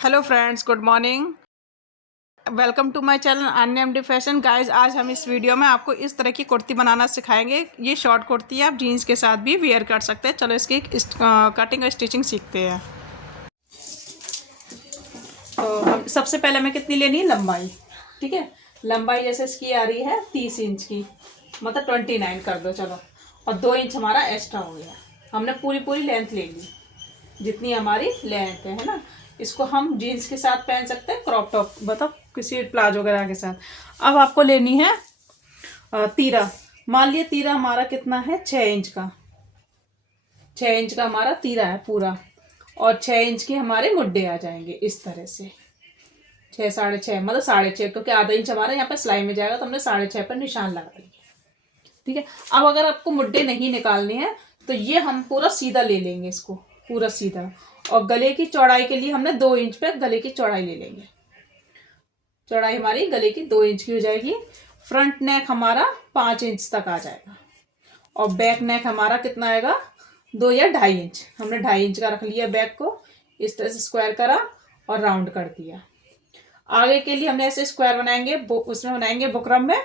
Hello friends, good morning. Welcome to my channel unnamed fashion. Guys, आज हम इस video में आपको इस तरह की कुर्ती बनाना सिखाएंगे। ये शॉर्ट कुर्ती है, आप जीन्स के साथ भी वेयर कर सकते हैं। चलो इसकी कटिंग और स्टिचिंग सीखते हैं। तो हम सबसे पहले हमें कितनी लेनी है लंबाई। ठीक है, लंबाई जैसे इसकी आ रही है 30 इंच की, मतलब 29 कर दो चलो। और 2 इंच हमारा एक्स्ट्रा हो गया। हमने पूरी पूरी लेंथ ले ली, जितनी हमारी लेंथ है ना। इसको हम जीन्स के साथ पहन सकते हैं, क्रॉप टॉप मतलब किसी प्लाजो वगैरह के साथ। अब आपको लेनी है तीरा। मान लिया तीरा हमारा कितना है, 6 इंच का। 6 इंच का हमारा तीरा है पूरा। और 6 इंच के हमारे मुड्डे आ जाएंगे इस तरह से। 6, 6.5 मतलब 6.5, क्योंकि आधा इंच हमारा यहाँ पर सिलाई में जाएगा, तो हमने 6.5 पर निशान लगा लिया। ठीक है, अब अगर आपको मुड्डे नहीं निकालने हैं तो ये हम पूरा सीधा ले लेंगे, इसको पूरा सीधा। और गले की चौड़ाई के लिए हमने 2 इंच पे गले की चौड़ाई ले लेंगे। चौड़ाई हमारी गले की 2 इंच की हो जाएगी। फ्रंट नेक हमारा 5 इंच तक आ जाएगा। और बैक नेक हमारा कितना आएगा, 2 या 2.5 इंच। हमने 2.5 इंच का रख लिया बैक को, इस तरह से स्क्वायर करा और राउंड कर दिया। आगे के लिए हमने ऐसे स्क्वायर बनाएंगे, उसमें बनाएंगे बुकरम में,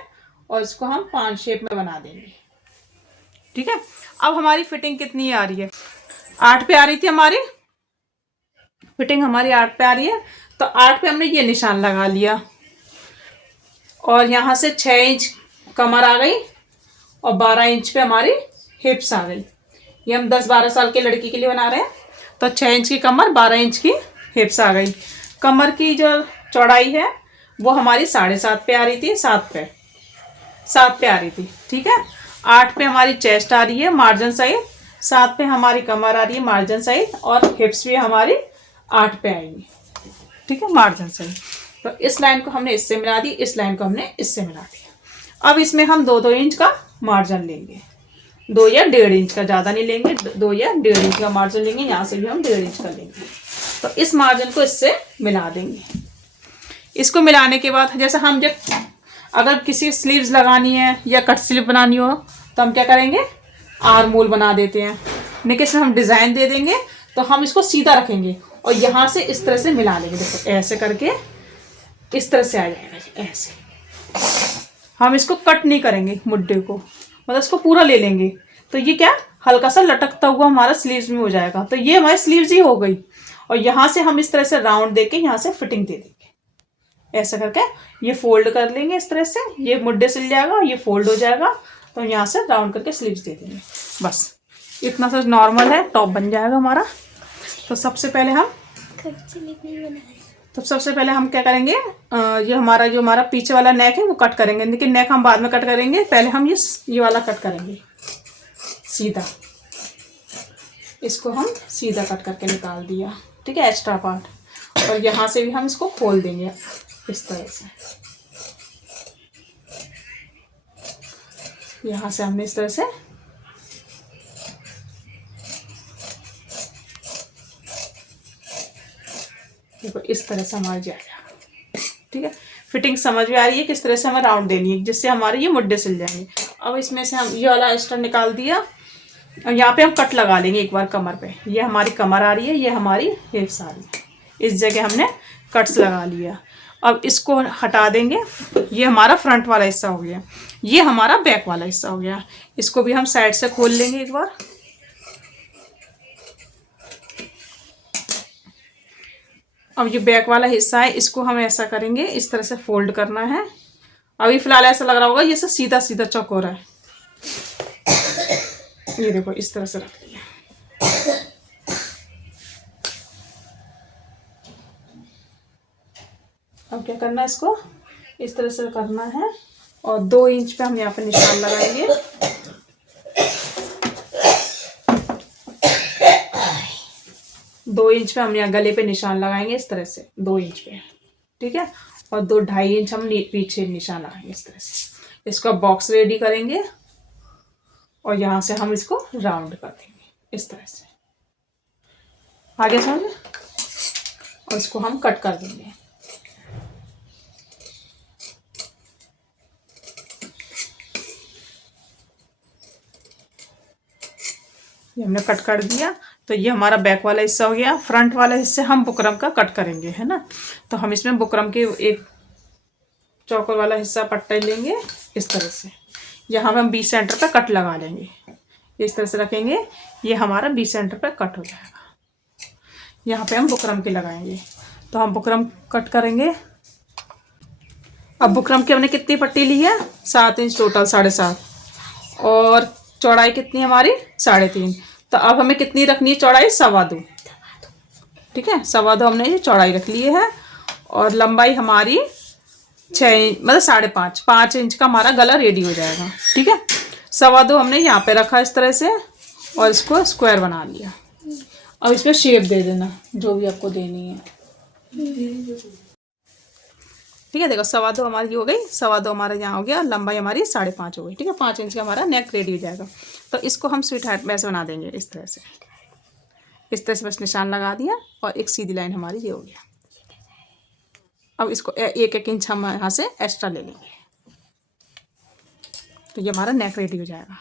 और इसको हम 5 शेप में बना देंगे। ठीक है, अब हमारी फिटिंग कितनी आ रही है, 8 पे आ रही थी हमारी फिटिंग, हमारी 8 पे आ रही है। तो 8 पे हमने ये निशान लगा लिया। और यहाँ से 6 इंच कमर आ गई, और 12 इंच पे हमारी हिप्स आ गई। ये हम 10-12 साल के लड़की के लिए बना रहे हैं। तो 6 इंच की कमर, 12 इंच की हिप्स आ गई। कमर की जो चौड़ाई है वो हमारी 7.5 पे आ रही थी, 7 पे आ रही थी। ठीक है, 8 पे हमारी चेस्ट आ रही है मार्जिन साइड, 7 पे हमारी कमर आ रही है मार्जिन साइड, और हिप्स भी हमारी 8 पे आएंगी। ठीक है, मार्जिन साइड। तो इस लाइन को हमने इससे मिला दी, इस लाइन को हमने इससे मिला दिया। अब इसमें हम 2-2 इंच का मार्जिन लेंगे, 2 या 1.5 इंच का, ज्यादा नहीं लेंगे, 2 या 1.5 इंच का मार्जिन लेंगे। यहाँ से भी हम 1.5 इंच का लेंगे। तो इस मार्जिन को इससे मिला देंगे। इसको मिलाने के बाद जैसे हम जब अगर किसी स्लीव्स लगानी है या कट स्लीव बनानी हो, तो हम क्या करेंगे, आर्म होल बना देते हैं। लेकिन इसमें हम डिजाइन दे देंगे, तो हम इसको सीधा रखेंगे और यहाँ से इस तरह से मिला लेंगे। देखो ऐसे करके इस तरह से आ जाएगा। ऐसे हम इसको कट नहीं करेंगे मुड्डे को, मतलब इसको पूरा ले लेंगे। तो ये क्या, हल्का सा लटकता हुआ हमारा स्लीव्स में हो जाएगा। तो ये हमारी स्लीव्स ही हो गई। और यहाँ से हम इस तरह से राउंड देके यहाँ से फिटिंग दे देंगे। ऐसा करके ये फोल्ड कर लेंगे इस तरह से, ये मुड्डे सिल जाएगा, ये फोल्ड हो जाएगा। तो यहाँ से राउंड करके स्लीव्स दे देंगे। बस इतना सा नॉर्मल है, टॉप बन जाएगा हमारा। तो सबसे पहले हम क्या करेंगे, ये हमारा पीछे वाला नेक है वो कट करेंगे। लेकिन नेक हम बाद में कट करेंगे, पहले हम ये वाला कट करेंगे सीधा। इसको हम सीधा कट करके निकाल दिया। ठीक है, एक्स्ट्रा पार्ट। और यहाँ से भी हम इसको खोल देंगे इस तरह से। यहाँ से हमने इस तरह से देखो, इस तरह से हमारा जाएगा। ठीक है, फिटिंग समझ में आ रही है किस तरह से हमें राउंड देनी है, जिससे हमारे ये मुड्डे सिल जाएंगे। अब इसमें से हम ये वाला एक्स्ट्रा निकाल दिया, और यहाँ पे हम कट लगा लेंगे एक बार कमर पे। ये हमारी कमर आ रही है, ये हमारी हिप्स आ रही है, इस जगह हमने कट्स लगा लिया। अब इसको हटा देंगे। ये हमारा फ्रंट वाला हिस्सा हो गया, ये हमारा बैक वाला हिस्सा हो गया। इसको भी हम साइड से खोल लेंगे एक बार। अब ये बैक वाला हिस्सा है, इसको हम ऐसा करेंगे, इस तरह से फोल्ड करना है। अभी फिलहाल ऐसा लग रहा होगा ये सब सीधा सीधा चौकोर है। ये देखो इस तरह से रख लिया। अब क्या करना है, इसको इस तरह से करना है। और 2 इंच पे हम यहाँ पे निशान लगाएंगे। 2 इंच पे हम यहाँ गले पे निशान लगाएंगे इस तरह से, 2 इंच पे। ठीक है, और 2-2.5 इंच हम पीछे निशान लगाएंगे इस तरह से। इसका बॉक्स रेडी करेंगे, और यहाँ से हम इसको राउंड कर देंगे इस तरह से आगे समझे। और इसको हम कट कर देंगे। ये हमने कट कर दिया। तो ये हमारा बैक वाला हिस्सा हो गया। फ्रंट वाला हिस्से हम बुकरम का कट करेंगे, है ना। तो हम इसमें बुकरम के एक चौकोर वाला हिस्सा पट्टे लेंगे इस तरह से। यहाँ पे हम बीच सेंटर पे कट लगा लेंगे, इस तरह से रखेंगे, ये हमारा बीच सेंटर पे कट हो जाएगा। यहाँ पे हम बुकरम के लगाएंगे, तो हम बुकरम कट करेंगे। अब बुकरम की हमने कितनी पट्टी ली है, 7 इंच टोटल, 7.5, और चौड़ाई कितनी हमारी 3.5। तो अब हमें कितनी रखनी है चौड़ाई, 2.25। ठीक है, 2.25 हमने ये चौड़ाई रख ली है। और लंबाई हमारी 6 इंच, मतलब 5.5, 5 इंच का हमारा गला रेडी हो जाएगा। ठीक है, 2.25 हमने यहाँ पे रखा इस तरह से, और इसको स्क्वायर बना लिया। अब इसमें शेप दे देना जो भी आपको देनी है। ठीक है, देखो 2.25 हमारी हो गई, 2.25 हमारा यहाँ हो गया, लंबाई हमारी 5.5 हो गई। ठीक है, 5 इंच का हमारा नेक रेडी हो जाएगा। तो इसको हम स्वीट हार्ट वैसे बना देंगे इस तरह से, इस तरह से बस निशान लगा दिया, और एक सीधी लाइन हमारी ये हो गया। अब इसको 1-1 इंच हम यहाँ से एक्स्ट्रा ले लेंगे, तो ये हमारा नेक रेडी हो जाएगा।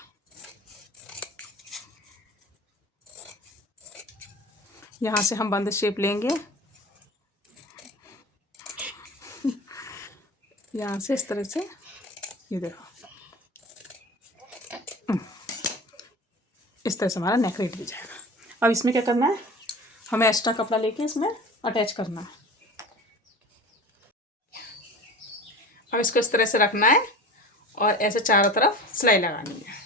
यहाँ से हम बंद शेप लेंगे, यहाँ से इस तरह से, ये देखो इस तरह से हमारा नेक रेडी हो जाएगा। अब इसमें क्या करना है, हमें एक्स्ट्रा कपड़ा लेके इसमें अटैच करना है। अब इसको इस तरह से रखना है, और ऐसे चारों तरफ सिलाई लगानी है।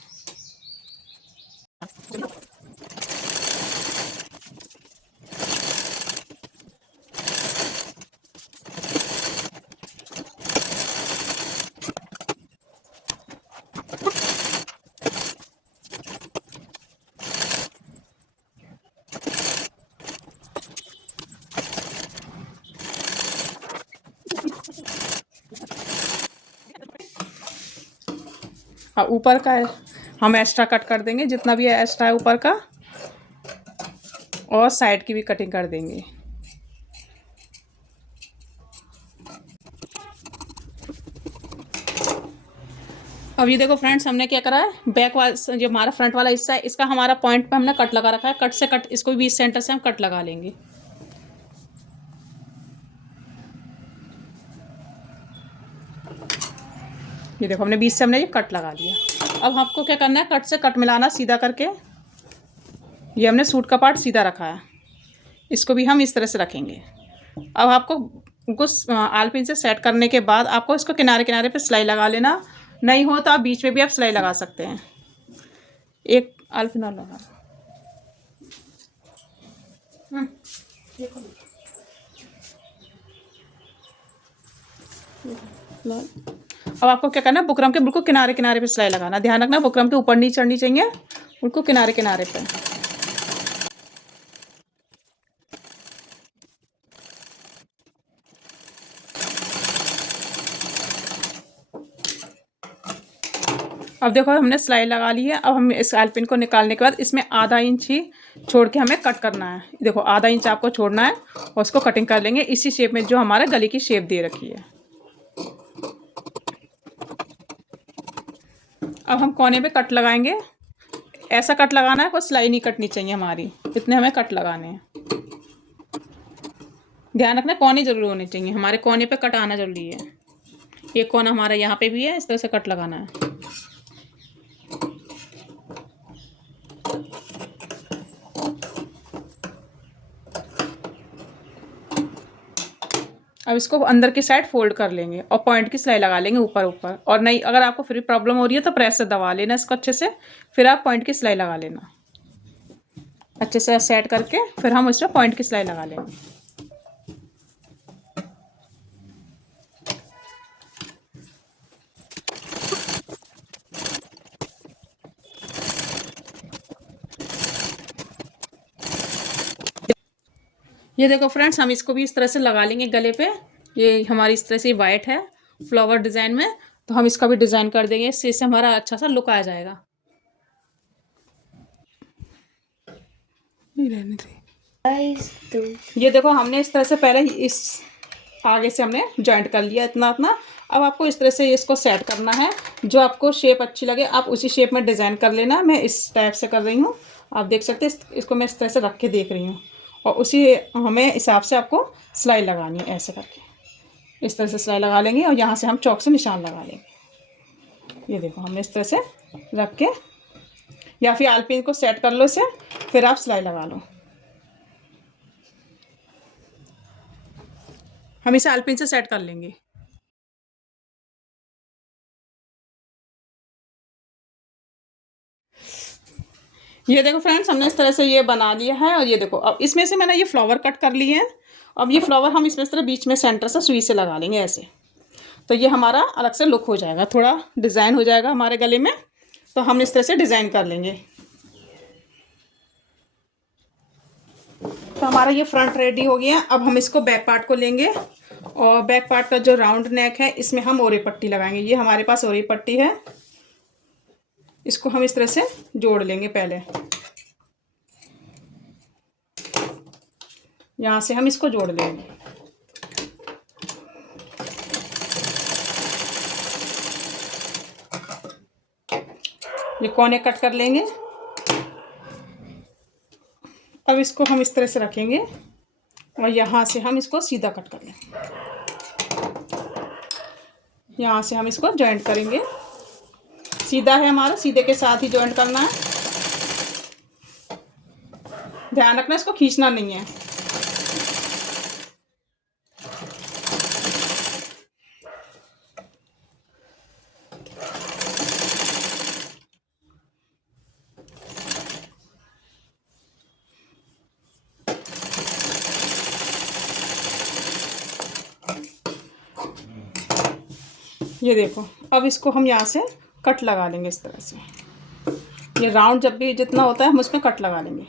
ऊपर का है हम एक्स्ट्रा कट कर देंगे, जितना भी है एक्स्ट्रा है ऊपर का, और साइड की भी कटिंग कर देंगे। अब ये देखो फ्रेंड्स, हमने क्या करा है, बैक वाला जो हमारा फ्रंट वाला हिस्सा है, इसका हमारा पॉइंट पे हमने कट लगा रखा है। कट से कट, इसको भी सेंटर से हम कट लगा लेंगे। ये देखो हमने बीच से हमने ये कट लगा लिया। अब हमको क्या करना है, कट से कट मिलाना सीधा करके। ये हमने सूट का पार्ट सीधा रखा है, इसको भी हम इस तरह से रखेंगे। अब आपको आल पिन से सेट करने के बाद आपको इसको किनारे किनारे पे सिलाई लगा लेना। नहीं हो तो आप बीच में भी आप सिलाई लगा सकते हैं। एक आल पिन और लगा, अब आपको क्या करना है, बुकरम के बिल्कुल किनारे किनारे पे सिलाई लगाना। ध्यान रखना बुकरम के ऊपर नहीं चढ़नी चाहिए, बिल्कुल किनारे किनारे पे। अब देखो हमने सिलाई लगा ली है। अब हम इस आलपिन को निकालने के बाद इसमें आधा इंच ही छोड़ के हमें कट करना है। देखो आधा इंच आपको छोड़ना है, और उसको कटिंग कर लेंगे इसी शेप में जो हमारे गले की शेप दे रखी है। अब हम कोने पे कट लगाएंगे। ऐसा कट लगाना है, कोई सिलाई नहीं कटनी चाहिए हमारी, इतने हमें कट लगाने हैं। ध्यान रखना कोने जरूर होने चाहिए, हमारे कोने पे कट आना जरूरी है। एक कोना हमारा यहाँ पे भी है, इस तरह से कट लगाना है। अब इसको अंदर की साइड फोल्ड कर लेंगे, और पॉइंट की सिलाई लगा लेंगे ऊपर ऊपर। और नहीं, अगर आपको फिर प्रॉब्लम हो रही है तो प्रेस से दबा लेना इसको अच्छे से, फिर आप पॉइंट की सिलाई लगा लेना। अच्छे से सेट करके फिर हम इसमें पॉइंट की सिलाई लगा लेंगे। ये देखो फ्रेंड्स, हम इसको भी इस तरह से लगा लेंगे गले पे। ये हमारी इस तरह से वाइट है फ्लावर डिज़ाइन में, तो हम इसका भी डिज़ाइन कर देंगे, इससे हमारा अच्छा सा लुक आ जाएगा। नहीं रहने दे। ये देखो हमने इस तरह से पहले इस आगे से हमने जॉइंट कर लिया इतना इतना। अब आपको इस तरह से इसको सेट करना है, जो आपको शेप अच्छी लगे आप उसी शेप में डिज़ाइन कर लेना। मैं इस टाइप से कर रही हूँ, आप देख सकते हैं, इसको मैं इस तरह से रख के देख रही हूँ। और उसी हमें हिसाब से आपको सिलाई लगानी है। ऐसे करके इस तरह से सिलाई लगा लेंगे और यहाँ से हम चौक से निशान लगा लेंगे। ये देखो हमने इस तरह से रख के, या फिर आलपिन को सेट कर लो इसे, फिर आप सिलाई लगा लो। हम इसे आलपिन से सेट कर लेंगे। ये देखो फ्रेंड्स, हमने इस तरह से ये बना लिया है। और ये देखो, अब इसमें से मैंने ये फ्लावर कट कर लिए हैं। अब ये फ्लावर हम इसमें इस तरह बीच में सेंटर से सुई से लगा लेंगे ऐसे। तो ये हमारा अलग से लुक हो जाएगा, थोड़ा डिज़ाइन हो जाएगा हमारे गले में। तो हम इस तरह से डिज़ाइन कर लेंगे। तो हमारा ये फ्रंट रेडी हो गया। अब हम इसको बैक पार्ट को लेंगे और बैक पार्ट का जो राउंड नेक है इसमें हम ओरी पट्टी लगाएंगे। ये हमारे पास ओरी पट्टी है, इसको हम इस तरह से जोड़ लेंगे। पहले यहाँ से हम इसको जोड़ लेंगे। ये कोने कट कर लेंगे। अब इसको हम इस तरह से रखेंगे और यहाँ से हम इसको सीधा कट कर लेंगे। यहाँ से हम इसको जॉइंट करेंगे। सीधा है हमारा, सीधे के साथ ही जॉइंट करना है। ध्यान रखना इसको खींचना नहीं है। ये देखो, अब इसको हम यहाँ से कट लगा लेंगे इस तरह से। ये राउंड जब भी जितना होता है हम उसमें कट लगा लेंगे।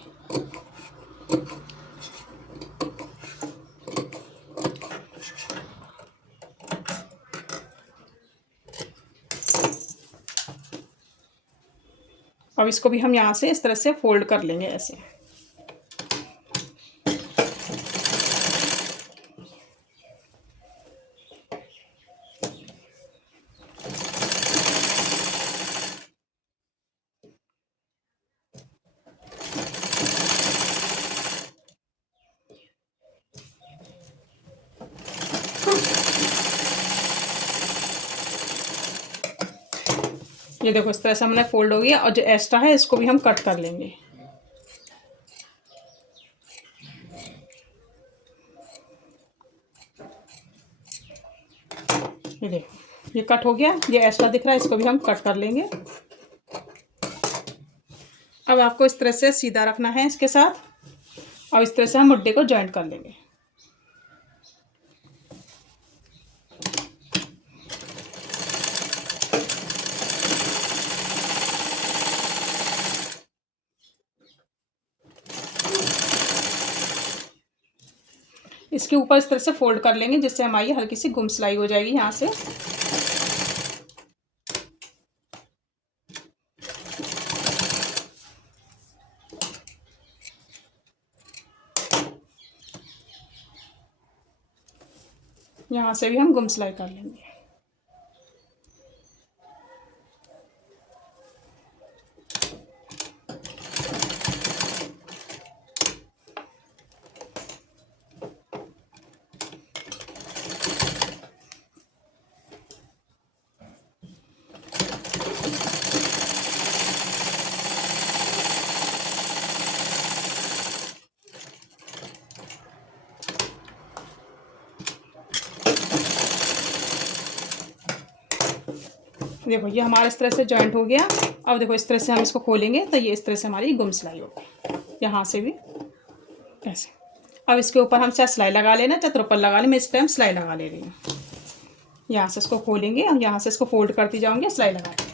अब इसको भी हम यहाँ से इस तरह से फोल्ड कर लेंगे ऐसे। ये देखो इस तरह से हमने फोल्ड हो गया। और जो एक्स्ट्रा है इसको भी हम कट कर लेंगे। ये देखो ये कट हो गया। ये एक्स्ट्रा दिख रहा है, इसको भी हम कट कर लेंगे। अब आपको इस तरह से सीधा रखना है इसके साथ। और इस तरह से हम मुड्डे को जॉइंट कर लेंगे। इसके ऊपर इस तरह से फोल्ड कर लेंगे, जिससे हमारी हल्की सी गुम सिलाई हो जाएगी यहाँ से। यहाँ से भी हम गुम सिलाई कर लेंगे। देखो ये हमारा इस तरह से जॉइंट हो गया। अब देखो इस तरह से हम इसको खोलेंगे तो ये इस तरह से हमारी गुम सिलाई होगी। यहाँ से भी ऐसे। अब इसके ऊपर हम चाहे सिलाई लगा लेना चाहे ऊपर लगा लें। मैं इस टाइम सिलाई लगा ले रही हूँ। यहाँ से इसको खोलेंगे और यहाँ से इसको फोल्ड करती जाऊँगी, सिलाई लगा लेंगे।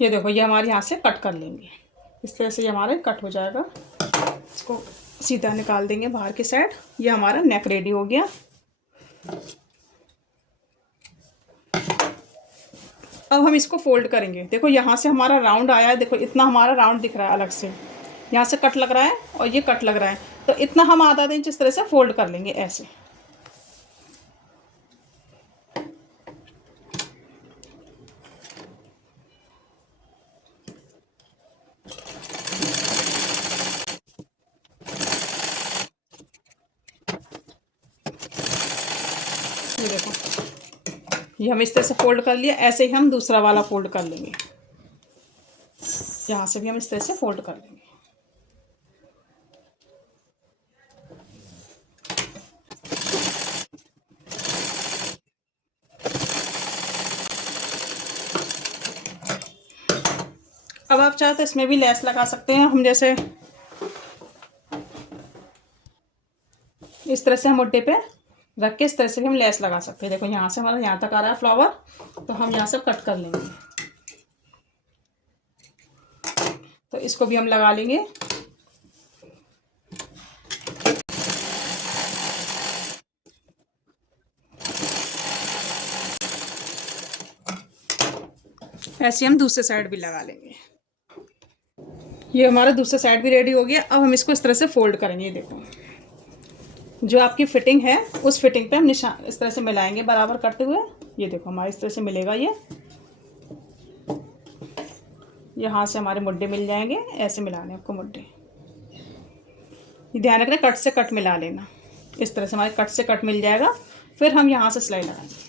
ये देखो ये हमारे यहाँ से कट कर लेंगे। इस तरह से ये हमारे कट हो जाएगा। इसको सीधा निकाल देंगे बाहर की साइड। ये हमारा नेक रेडी हो गया। अब हम इसको फोल्ड करेंगे। देखो यहाँ से हमारा राउंड आया है, देखो इतना हमारा राउंड दिख रहा है अलग से, यहाँ से कट लग रहा है और ये कट लग रहा है, तो इतना हम आधा इंच इस तरह से फोल्ड कर लेंगे ऐसे। ये देखो, ये हम इस तरह से फोल्ड कर लिया। ऐसे ही हम दूसरा वाला फोल्ड कर लेंगे। यहाँ से भी हम इस तरह से फोल्ड कर लेंगे। अब आप चाहे तो इसमें भी लेस लगा सकते हैं। हम जैसे इस तरह से हम मुड्ढे पे रख के इस तरह से भी हम लेस लगा सकते हैं। देखो यहाँ से हमारा यहाँ तक आ रहा है फ्लावर, तो हम यहाँ से कट कर लेंगे। तो इसको भी हम लगा लेंगे। ऐसे हम दूसरे साइड भी लगा लेंगे। ये हमारा दूसरा साइड भी रेडी हो गया। अब हम इसको इस तरह से फोल्ड करेंगे। देखो जो आपकी फिटिंग है उस फिटिंग पे हम निशान इस तरह से मिलाएंगे बराबर करते हुए। ये देखो हमारा इस तरह से मिलेगा। ये यहाँ से हमारे मुड्ढे मिल जाएंगे। ऐसे मिलाने आपको मुड्ढे। ध्यान रखना कट से कट मिला लेना। इस तरह से हमारे कट से कट मिल जाएगा। फिर हम यहाँ से सिलाई लगाएंगे।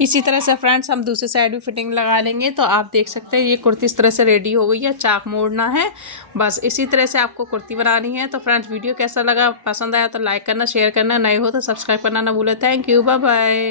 इसी तरह से फ्रेंड्स हम दूसरी साइड भी फिटिंग लगा लेंगे। तो आप देख सकते हैं ये कुर्ती इस तरह से रेडी हो गई है। चाक मोड़ना है बस, इसी तरह से आपको कुर्ती बनानी है। तो फ्रेंड्स वीडियो कैसा लगा, पसंद आया तो लाइक करना, शेयर करना, नए हो तो सब्सक्राइब करना ना भूलें। Thank you, bye bye.